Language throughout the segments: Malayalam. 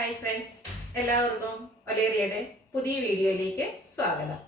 ഹായ് ഫ്രണ്ട്സ്, എല്ലാവർക്കും ഒലേറിയയുടെ പുതിയ വീഡിയോയിലേക്ക് സ്വാഗതം.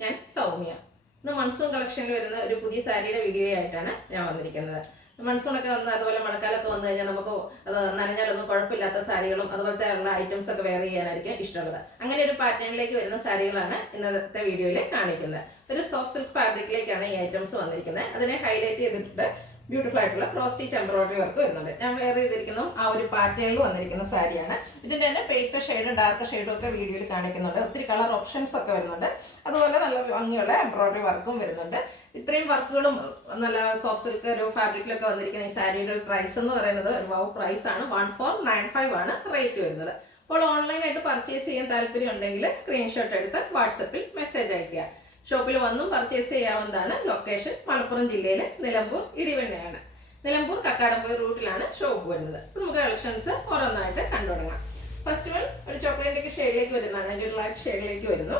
ഞാൻ സൗമ്യ. ഇന്ന് മൺസൂൺ കളക്ഷനിൽ വരുന്ന ഒരു പുതിയ സാരിയുടെ വീഡിയോ ആയിട്ടാണ് ഞാൻ വന്നിരിക്കുന്നത്. മൺസൂണൊക്കെ വന്ന് അതുപോലെ മഴക്കാലമൊക്കെ വന്നു കഴിഞ്ഞാൽ നമുക്ക് അത് നനഞ്ഞാലൊന്നും കുഴപ്പമില്ലാത്ത സാരികളും അതുപോലത്തെ ഉള്ള ഐറ്റംസ് ഒക്കെ വെയർ ചെയ്യാനായിരിക്കും ഇഷ്ടമുള്ളത്. അങ്ങനെ ഒരു പാറ്റേണിലേക്ക് വരുന്ന സാരികളാണ് ഇന്നത്തെ വീഡിയോയിൽ കാണിക്കുന്നത്. ഒരു സോഫ്റ്റ് സിൽക്ക് ഫാബ്രിക്കിലേക്കാണ് ഈ ഐറ്റംസ് വന്നിരിക്കുന്നത്. അതിനെ ഹൈലൈറ്റ് ചെയ്തിട്ട് ബ്യൂട്ടിഫുൾ ആയിട്ടുള്ള ക്രോസ് സ്റ്റിച്ച് എംബ്രോയിഡറി വർക്ക് വരുന്നുണ്ട്. ഞാൻ വെയർ ചെയ്തിരിക്കുന്ന ആ ഒരു പാറ്റേണിൽ വന്നിരിക്കുന്ന സാരിയാണ്. ഇതിൻ്റെ തന്നെ പേസ്റ്റൽ ഷെയ്ഡും ഡാർക്ക് ഷെയ്ഡും ഒക്കെ വീഡിയോയിൽ കാണിക്കുന്നുണ്ട്. ഒത്തിരി കളർ ഓപ്ഷൻസ് ഒക്കെ വരുന്നുണ്ട്. അതുപോലെ നല്ല ഭംഗിയുള്ള എംബ്രോയിഡറി വർക്കും വരുന്നുണ്ട്. ഇത്രയും വർക്കുകളും നല്ല സോഫ്റ്റ് സിൽക്ക് ഒരു ഫാബ്രിക്കിലൊക്കെ വന്നിരിക്കുന്ന ഈ സാരിയുടെ പ്രൈസ് എന്ന് പറയുന്നത് ഒരു വൗ പ്രൈസ് ആണ്. 1495 ആണ് റേറ്റ് വരുന്നത്. അപ്പോൾ ഓൺലൈനായിട്ട് പർച്ചേസ് ചെയ്യാൻ താല്പര്യം ഉണ്ടെങ്കിൽ സ്ക്രീൻഷോട്ട് എടുത്ത് വാട്സപ്പിൽ മെസ്സേജ് അയയ്ക്കുക. ഷോപ്പിൽ വന്നും പർച്ചേസ് ചെയ്യാവുന്നതാണ്. ലൊക്കേഷൻ മലപ്പുറം ജില്ലയിലെ നിലമ്പൂർ ഇടിവണ്ണയാണ്. നിലമ്പൂർ കക്കാടംപൊയിൽ റൂട്ടിലാണ് ഷോപ്പ് വരുന്നത്. അപ്പോൾ നമുക്ക് കളക്ഷൻസ് ഓരോന്നായിട്ട് കണ്ടുതുടങ്ങാം. ഫസ്റ്റ് വൺ ഒരു ചോക്ലേറ്റിലേക്ക് ഷെയ്ഡിലേക്ക് വരുന്നതാണ്. അതിൻ്റെ ഒരു ലൈറ്റ് ഷെയ്ഡിലേക്ക് വരുന്നു.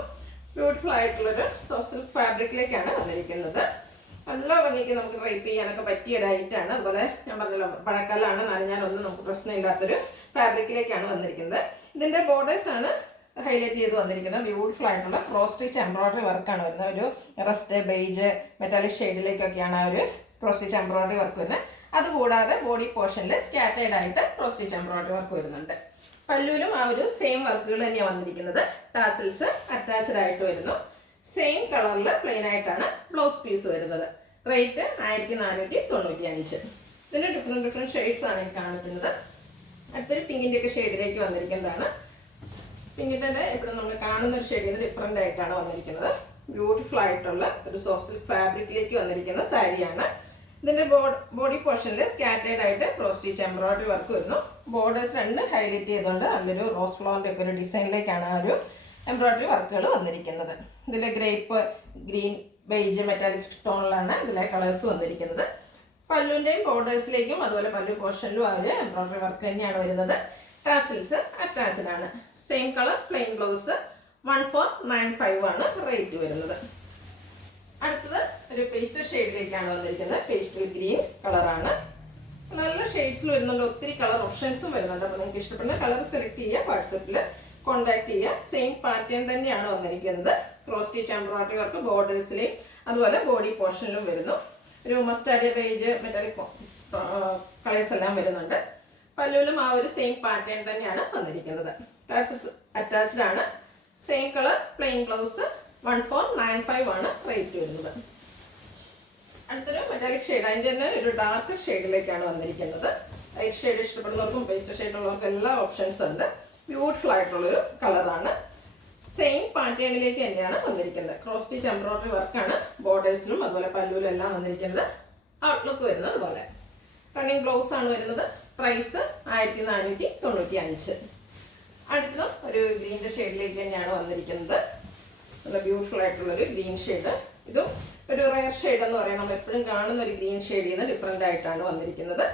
ബ്യൂട്ടിഫുൾ ആയിട്ടുള്ളൊരു സോഫ്റ്റ് സിൽക്ക് ഫാബ്രിക്കിലേക്കാണ് വന്നിരിക്കുന്നത്. നല്ല ഭംഗിക്ക് നമുക്ക് ഡ്രൈപ്പ് ചെയ്യാനൊക്കെ പറ്റിയ ഒരു ഐറ്റാണ്. അതുപോലെ ഞാൻ പറഞ്ഞല്ലോ, മഴക്കാലമാണ്, നനഞ്ഞാലൊന്നും നമുക്ക് പ്രശ്നമില്ലാത്തൊരു ഫാബ്രിക്കിലേക്കാണ് വന്നിരിക്കുന്നത്. ഇതിൻ്റെ ബോർഡേഴ്സാണ് ഹൈലൈറ്റ് ചെയ്ത് വന്നിരിക്കുന്നത്. ബ്യൂട്ടിഫുൾ ആയിട്ടുള്ള ക്രോസ് സ്റ്റിച്ച് എംബ്രോയിഡറി വർക്കാണ് വരുന്നത്. ഒരു റസ്റ്റ് ബേജ് മെറ്റാലിക് ഷെയ്ഡിലേക്കൊക്കെയാണ് ആ ഒരു ക്രോസ് സ്റ്റിച്ച് എംബ്രോയിഡറി വർക്ക് വരുന്നത്. അതുകൂടാതെ ബോഡി പോർഷനിൽ സ്കാറ്റേഡ് ആയിട്ട് ക്രോസ് സ്റ്റിച്ച് എംബ്രോയിഡറി വർക്ക് വരുന്നുണ്ട്. പല്ലുവിലും ആ ഒരു സെയിം വർക്കുകൾ തന്നെയാണ് വന്നിരിക്കുന്നത്. ടാസിൽസ് അറ്റാച്ച്ഡ് ആയിട്ട് വരുന്നു. സെയിം കളറിൽ പ്ലെയിൻ ആയിട്ടാണ് ബ്ലൗസ് പീസ് വരുന്നത്. റേറ്റ് 1495. ഇതിൻ്റെ ഡിഫറെൻറ്റ് ഷെയ്ഡ്സ് ആണ് എനിക്ക് കാണിക്കുന്നത്. അടുത്തൊരു പിങ്കിൻ്റെ ഒക്കെ ഷെയ്ഡിലേക്ക് വന്നിരിക്കുന്നതാണ്. പിങ്കിൻ്റെ ഇവിടെ നമ്മൾ കാണുന്ന ഒരു ഷെയ്ഡിൽ നിന്ന് ഡിഫറെൻ്റ് ആയിട്ടാണ് വന്നിരിക്കുന്നത്. ബ്യൂട്ടിഫുൾ ആയിട്ടുള്ള ഒരു സോഫ്റ്റ് സിൽക്ക് ഫാബ്രിക്കിലേക്ക് വന്നിരിക്കുന്ന സാരിയാണ്. ഇതിൻ്റെ ബോഡി പോർഷനിൽ സ്കാറ്റേഡ് ആയിട്ട് ക്രോസ് സ്റ്റിച്ച് എംബ്രോയിഡറി വർക്ക് വരുന്നു. ബോർഡേഴ്സ് രണ്ട് ഹൈലൈറ്റ് ചെയ്തുകൊണ്ട് നല്ലൊരു റോസ് ഫ്ലവറിൻ്റെ ഒക്കെ ഒരു ഡിസൈനിലേക്കാണ് ആ ഒരു എംബ്രോയിഡറി വർക്കുകൾ വന്നിരിക്കുന്നത്. ഇതിൽ ഗ്രേപ്പ് ഗ്രീൻ ബേജ് മെറ്റാലിക് ടോണിലാണ് ഇതിലെ കളേഴ്സ് വന്നിരിക്കുന്നത്. പല്ലുവിൻ്റെയും ബോർഡേഴ്സിലേക്കും അതുപോലെ പല്ലു പോർഷനിലും ആ ഒരു എംബ്രോയിഡറി വർക്ക് തന്നെയാണ് വരുന്നത്. ടാസിൽസ് അറ്റാച്ച്ഡ് ആണ്. സെയിം കളർ പ്ലെയിൻ ബ്ലൗസ് 1495 ആണ് റേറ്റ് വരുന്നത്. അടുത്തത് ഒരു പേസ്റ്റൽ ഷെയ്ഡിലേക്കാണ് വന്നിരിക്കുന്നത്. പേസ്റ്റൽ ഗ്രീൻ കളറാണ്. നല്ല ഷെയ്ഡ്സിൽ വരുന്നുണ്ട്. ഒത്തിരി കളർ ഓപ്ഷൻസും വരുന്നുണ്ട്. അപ്പോൾ നിങ്ങൾക്ക് ഇഷ്ടപ്പെടുന്ന കളർ സെലക്ട് ചെയ്യുക, വാട്സപ്പിൽ കോൺടാക്ട് ചെയ്യുക. സെയിം പാറ്റേൺ തന്നെയാണ് വന്നിരിക്കുന്നത്. ക്രോസ് സ്റ്റിച്ച് എംബ്രോയിഡറി വർക്ക് ബോർഡേഴ്സിലെയും അതുപോലെ ബോഡി പോർഷനിലും വരുന്നു. ഒരു മസ്റ്റാർഡ് ബേജ് മെറ്റാലിക് കളേഴ്സ് എല്ലാം വരുന്നുണ്ട്. പല്ലുവിലും ആ ഒരു സെയിം പാറ്റേൺ തന്നെയാണ് വന്നിരിക്കുന്നത്. ടാസൽസ് അറ്റാച്ച്ഡ് ആണ്. സെയിം കളർ പ്ലെയിൻ ബ്ലൗസ് 1495 ആണ് റേറ്റ് വരുന്നത്. അടുത്തൊരു മെറ്റാലിക് ഷെയ്ഡ്, അതിൻ്റെ തന്നെ ഒരു ഡാർക്ക് ഷെയ്ഡിലേക്കാണ് വന്നിരിക്കുന്നത്. ലൈറ്റ് ഷെയ്ഡ് ഇഷ്ടപ്പെടുന്നവർക്കും പേസ്റ്റൽ ഷെയ്ഡുള്ളവർക്കും എല്ലാ ഓപ്ഷൻസ് ഉണ്ട്. ബ്യൂട്ടിഫുൾ ആയിട്ടുള്ളൊരു കളറാണ്. സെയിം പാറ്റേണിലേക്ക് തന്നെയാണ് വന്നിരിക്കുന്നത്. ക്രോസ് സ്റ്റിച്ച് എംബ്രോയിഡറി വർക്കാണ് ബോർഡേഴ്സിലും അതുപോലെ പല്ലുവിലും എല്ലാം വന്നിരിക്കുന്നത്. ഔട്ട്ലുക്ക് വരുന്നത് പോലെ റണ്ണിങ് ബ്ലൗസ് ആണ് വരുന്നത്. പ്രൈസ് 1495. അടുത്തതും ഒരു ഗ്രീൻ്റെ ഷെയ്ഡിലേക്ക് തന്നെയാണ് വന്നിരിക്കുന്നത്. നല്ല ബ്യൂട്ടിഫുൾ ആയിട്ടുള്ളൊരു ഗ്രീൻ ഷെയ്ഡ്. ഇതും ഒരു റയർ ഷെയ്ഡ് എന്ന് പറയാം. നമ്മൾ എപ്പോഴും കാണുന്ന ഒരു ഗ്രീൻ ഷെയ്ഡിൽ നിന്ന് ഡിഫറെൻ്റ് ആയിട്ടാണ് വന്നിരിക്കുന്നത്.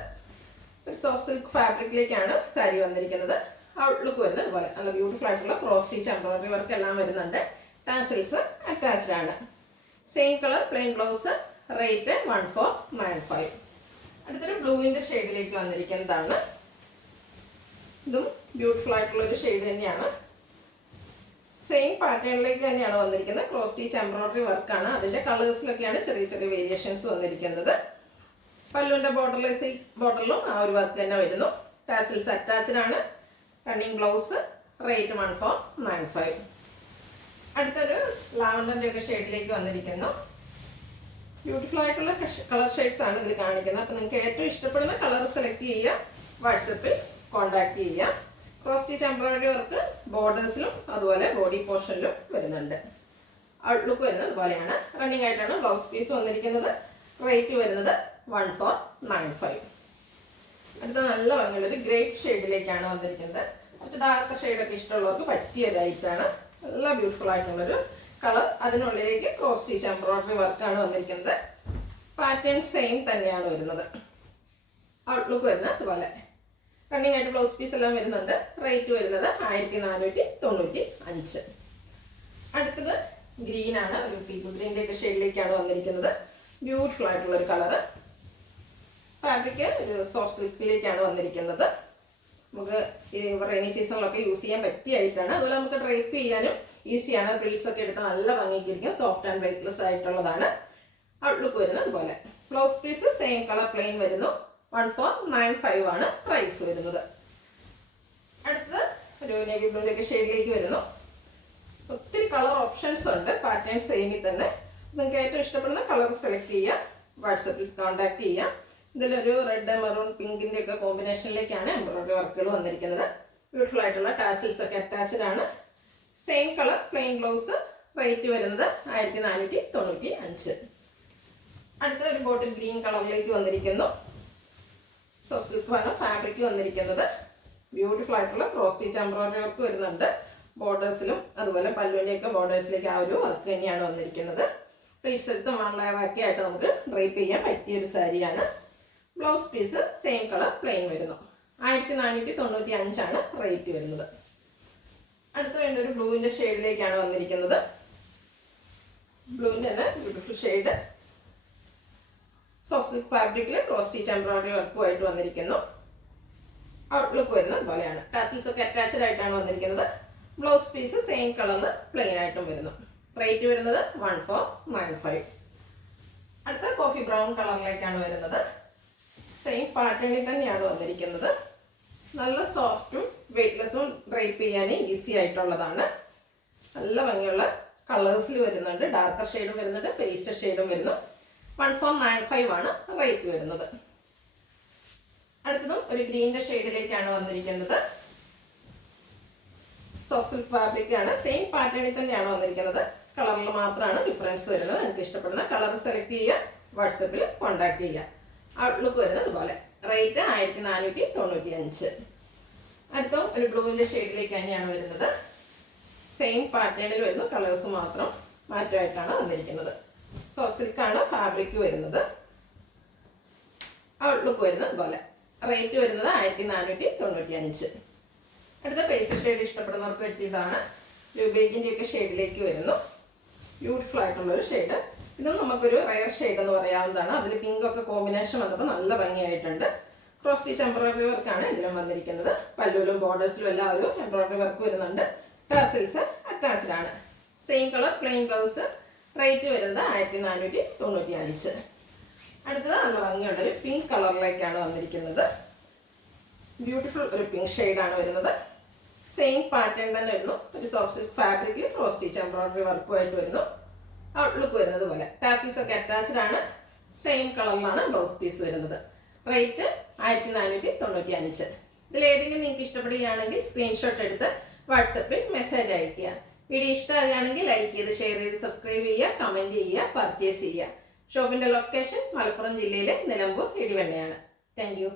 ഒരു സോഫ്റ്റ് സിൽക്ക് ഫാബ്രിക്കിലേക്കാണ് സാരി വന്നിരിക്കുന്നത്. ഔട്ട്ലുക്ക് വരുന്നത് അതുപോലെ നല്ല ബ്യൂട്ടിഫുൾ ആയിട്ടുള്ള ക്രോസ് സ്റ്റിച്ച് എംബ്രോയിഡറി വർക്ക് എല്ലാം വരുന്നുണ്ട്. ടാസിൽസ് അറ്റാച്ച്ഡ് ആണ്. Same colour plain blouse. Rate 1495. അടുത്തൊരു ബ്ലൂവിൻ്റെ ഷെയ്ഡിലേക്ക് വന്നിരിക്കുന്നതാണ്. ഇതും ബ്യൂട്ടിഫുൾ ആയിട്ടുള്ളൊരു ഷെയ്ഡ് തന്നെയാണ്. സെയിം പാറ്റേണിലേക്ക് തന്നെയാണ് വന്നിരിക്കുന്നത്. ക്രോസ് സ്റ്റിച്ച് എംബ്രോയിഡറി വർക്കാണ്. അതിൻ്റെ കളേഴ്സിലൊക്കെയാണ് ചെറിയ ചെറിയ വേരിയേഷൻസ് വന്നിരിക്കുന്നത്. പല്ലുവിൻ്റെ ബോർഡറിലും ആ ഒരു വർക്ക് തന്നെ വരുന്നു. ടാസിൽസ് അറ്റാച്ച്ഡ് ആണ്. Running blouse. റേറ്റ് 1495. അടുത്തൊരു ലാവൻഡറിൻ്റെ ഒക്കെ ഷെയ്ഡിലേക്ക് വന്നിരിക്കുന്നു. ബ്യൂട്ടിഫുൾ ആയിട്ടുള്ള കളർ ഷെയ്ഡ്സ് ആണ് ഇതിൽ കാണിക്കുന്നത്. അപ്പോൾ നിങ്ങൾക്ക് ഏറ്റവും ഇഷ്ടപ്പെടുന്ന കളർ സെലക്ട് ചെയ്യുക, വാട്സപ്പിൽ കോൺടാക്ട് ചെയ്യുക. ക്രോസ് സ്റ്റിച്ച് എംബ്രോയിഡറി വർക്ക് ബോർഡേഴ്സിലും അതുപോലെ ബോഡി പോർഷനിലും വരുന്നുണ്ട്. ഔട്ട്ലുക്ക് വരുന്നത് അതുപോലെയാണ്. റണ്ണിങ് ആയിട്ടാണ് ബ്ലൗസ് പീസ് വന്നിരിക്കുന്നത്. റേറ്റ് വരുന്നത് 1495. അടുത്ത നല്ല ഭംഗിയുള്ളൊരു ഗ്രേപ്പ് ഷെയ്ഡിലേക്കാണ് വന്നിരിക്കുന്നത്. കുറച്ച് ഡാർക്ക് ഷെയ്ഡൊക്കെ ഇഷ്ടമുള്ളവർക്ക് പറ്റിയ ലൈറ്റാണ്. നല്ല ബ്യൂട്ടിഫുൾ ആയിട്ടുള്ളൊരു കളർ. അതിനുള്ളിലേക്ക് ക്രോസ് സ്റ്റിച്ച് എംബ്രോയിഡറി വർക്കാണ് വന്നിരിക്കുന്നത്. പാറ്റേൺ സെയിം തന്നെയാണ് വരുന്നത്. ഔട്ട്ലുക്ക് വരുന്നത് അതുപോലെ. റണ്ണിങ് ആയിട്ട് ബ്ലൗസ് പീസ് എല്ലാം വരുന്നുണ്ട്. റേറ്റ് വരുന്നത് 1495. അടുത്തത് ഗ്രീനാണ്. ഒരു പീക്ക് ഗ്രീൻ്റെ ഒക്കെ ഷെയ്ഡിലേക്കാണ് വന്നിരിക്കുന്നത്. ബ്യൂട്ടിഫുൾ ആയിട്ടുള്ളൊരു കളറ്. ഫാബ്രിക് ഒരു സോഫ്റ്റ് സിൽക്കിലേക്കാണ് വന്നിരിക്കുന്നത്. നമുക്ക് ഈ റെയിനി സീസണിലൊക്കെ യൂസ് ചെയ്യാൻ പറ്റിയായിട്ടാണ്. അതുപോലെ നമുക്ക് ഡ്രൈപ്പ് ചെയ്യാനും ഈസിയാണ്. പ്ലീറ്റ്സ് ഒക്കെ എടുത്ത് നല്ല ഭംഗിക്കിരിക്കും. സോഫ്റ്റ് ആൻഡ് വെയ്റ്റ്ലെസ് ആയിട്ടുള്ളതാണ്. ഔട്ട്ലുക്ക് വരുന്നത് അതുപോലെ. Blouse piece same colour plain വരുന്നു. 1495 ആണ് പ്രൈസ് വരുന്നത്. അടുത്തത് ഒരു നേവി ബ്ലൂവിലേക്ക് ഷെയ്ഡിലേക്ക് വരുന്നു. ഒത്തിരി കളർ ഓപ്ഷൻസ് ഉണ്ട്. പാറ്റേൺ സെയിമിൽ തന്നെ. നിങ്ങൾക്ക് ഏറ്റവും ഇഷ്ടപ്പെടുന്ന കളർ സെലക്ട് ചെയ്യാം. വാട്സപ്പിൽ കോൺടാക്ട് ചെയ്യാം. ഇതിലൊരു റെഡ്, മെറൂൺ, പിങ്കിൻ്റെ ഒക്കെ കോമ്പിനേഷനിലേക്കാണ് എംബ്രോയിഡറി വർക്കുകൾ വന്നിരിക്കുന്നത്. ബ്യൂട്ടിഫുൾ ആയിട്ടുള്ള ടാസിൽസ് ഒക്കെ അറ്റാച്ച്ഡ് ആണ്. Same colour plain blouse. Rate വരുന്നത് 1495. അടുത്ത ഒരു ബോട്ടിൽ ഗ്രീൻ കളറിലേക്ക് വന്നിരിക്കുന്നു. സോഫ്റ്റ് സിൽക്കാണ് ഫാബ്രിക് വന്നിരിക്കുന്നത്. ബ്യൂട്ടിഫുൾ ആയിട്ടുള്ള ക്രോസ് സ്റ്റിച്ച് എംബ്രോയിഡറി വർക്ക് വരുന്നുണ്ട്. ബോർഡേഴ്സിലും അതുപോലെ പല്ലുവിൻ്റെയൊക്കെ ബോർഡേഴ്സിലേക്ക് ആ ഒരു വർക്ക് തന്നെയാണ് വന്നിരിക്കുന്നത്. പ്ലീറ്റ്സ് എടുത്ത് 1 ലെയറൊക്കെ ആയിട്ട് നമുക്ക് ഡ്രൈപ്പ് ചെയ്യാൻ പറ്റിയൊരു സാരിയാണ്. Blouse piece same colour plain വരുന്നു. 1495 ആണ് റേറ്റ് വരുന്നത്. അടുത്ത വേണ്ട ഒരു ബ്ലൂവിൻ്റെ ഷെയ്ഡിലേക്കാണ് വന്നിരിക്കുന്നത്. ബ്ലൂവിൻ്റെ തന്നെ ബ്യൂട്ടിഫുൾ ഷെയ്ഡ്. സോഫ്റ്റ് സിൽക്ക് ഫാബ്രിക്കിൽ ക്രോസ് സ്റ്റിച്ച് എംബ്രോയിഡറി വർക്കുമായിട്ട് വന്നിരിക്കുന്നു. ഔട്ട്ലുക്ക് വരുന്നത് അതുപോലെയാണ്. ടാസിൽസ് ഒക്കെ അറ്റാച്ച്ഡ് ആയിട്ടാണ് വന്നിരിക്കുന്നത്. ബ്ലൗസ് പീസ് സെയിം കളറിൽ പ്ലെയിൻ ആയിട്ടും വരുന്നു. റേറ്റ് വരുന്നത് 1495. അടുത്ത കോഫി ബ്രൗൺ കളറിലേക്കാണ് വരുന്നത്. സെയിം പാറ്റേണിൽ തന്നെയാണ് വന്നിരിക്കുന്നത്. നല്ല സോഫ്റ്റും വെയ്റ്റ്ലെസ്സും ഡ്രൈപ്പ് ചെയ്യാൻ ഈസി ആയിട്ടുള്ളതാണ്. നല്ല ഭംഗിയുള്ള കളേഴ്സിൽ വരുന്നുണ്ട്. ഡാർക്കർ ഷെയ്ഡും വരുന്നുണ്ട്, പേസ്റ്റൽ ഷെയ്ഡും വരുന്നു. 1495 ആണ് റേറ്റ് വരുന്നത്. അടുത്തതും ഒരു ഗ്രീൻ്റെ ഷെയ്ഡിലേക്കാണ് വന്നിരിക്കുന്നത്. സോഫ്റ്റ് സിൽക്ക് ഫാബ്രിക് ആണ്. സെയിം പാറ്റേണിൽ തന്നെയാണ് വന്നിരിക്കുന്നത്. കളറിൽ മാത്രമാണ് ഡിഫറൻസ് വരുന്നത്. നിങ്ങൾക്ക് ഇഷ്ടപ്പെടുന്ന കളർ സെലക്ട് ചെയ്യുക. വാട്സപ്പിൽ കോൺടാക്ട് ചെയ്യുക. ഔട്ട്ലുക്ക് വരുന്നത് അതുപോലെ. റേറ്റ് 1495. അടുത്ത ഒരു ബ്ലൂവിൻ്റെ ഷെയ്ഡിലേക്ക് തന്നെയാണ് വരുന്നത്. സെയിം പാറ്റേണിൽ വരുന്നു. കളേഴ്സ് മാത്രം മാറ്റമായിട്ടാണ് വന്നിരിക്കുന്നത്. സോഫ്റ്റ് സിൽക്കാണ് ഫാബ്രിക് വരുന്നത്. ഔട്ട്ലുക്ക് വരുന്നത് അതുപോലെ. റേറ്റ് വരുന്നത് 1495. അടുത്ത പേസ്റ്റൽ ഷെയ്ഡ് ഇഷ്ടപ്പെടുന്നവർക്ക് പറ്റിയതാണ്. ബേജിൻ്റെയൊക്കെ ഷെയ്ഡിലേക്ക് വരുന്നു. ബ്യൂട്ടിഫുൾ ആയിട്ടുള്ളൊരു ഷെയ്ഡ്. ഇതും നമുക്കൊരു റയർ ഷെയ്ഡ് എന്ന് പറയാവുന്നതാണ്. അതിൽ പിങ്കൊക്കെ കോമ്പിനേഷൻ വന്നപ്പോൾ നല്ല ഭംഗിയായിട്ടുണ്ട്. ക്രോസ് സ്റ്റിച്ച് എംബ്രോയിഡറി വർക്കാണ് ഇതിലും വന്നിരിക്കുന്നത്. പല്ലുവിലും ബോർഡേഴ്സിലും എല്ലാം ഒരു എംബ്രോയിഡറി വർക്ക് വരുന്നുണ്ട്. ടാസിൽസ് അറ്റാച്ച്ഡ് ആണ്. Same colour plain blouse. Rate വരുന്നത് 1495. അടുത്തത് നല്ല ഭംഗിയുള്ളൊരു പിങ്ക് കളറിലേക്കാണ് വന്നിരിക്കുന്നത്. ബ്യൂട്ടിഫുൾ ഒരു പിങ്ക് ഷെയ്ഡാണ് വരുന്നത്. സെയിം പാറ്റേൺ തന്നെ വരുന്നു. ഒരു സോഫ്റ്റ് സിൽക്ക് ഫാബ്രിക്കിൽ ക്രോസ് സ്റ്റിച്ച് എംബ്രോയിഡറി വർക്കുമായിട്ട് വരുന്നു. ഔട്ട്ലുക്ക് വരുന്നത് പോലെ. ടാസിൽസ് ഒക്കെ അറ്റാച്ച്ഡ് ആണ്. സെയിം കളറിലാണ് ബ്ലൗസ് പീസ് വരുന്നത്. റേറ്റ് 1495. ഇതിലേതെങ്കിലും നിങ്ങൾക്ക് ഇഷ്ടപ്പെടുകയാണെങ്കിൽ സ്ക്രീൻഷോട്ട് എടുത്ത് വാട്സപ്പിൽ മെസ്സേജ് അയയ്ക്കുക. വീഡിയോ ഇഷ്ടമാകുകയാണെങ്കിൽ ലൈക്ക് ചെയ്ത്, ഷെയർ ചെയ്ത്, സബ്സ്ക്രൈബ് ചെയ്യുക, കമൻറ്റ് ചെയ്യുക, പർച്ചേസ് ചെയ്യുക. ഷോപ്പിൻ്റെ ലൊക്കേഷൻ മലപ്പുറം ജില്ലയിലെ നിലമ്പൂർ ഇടിവണ്ണയാണ്. Thank you.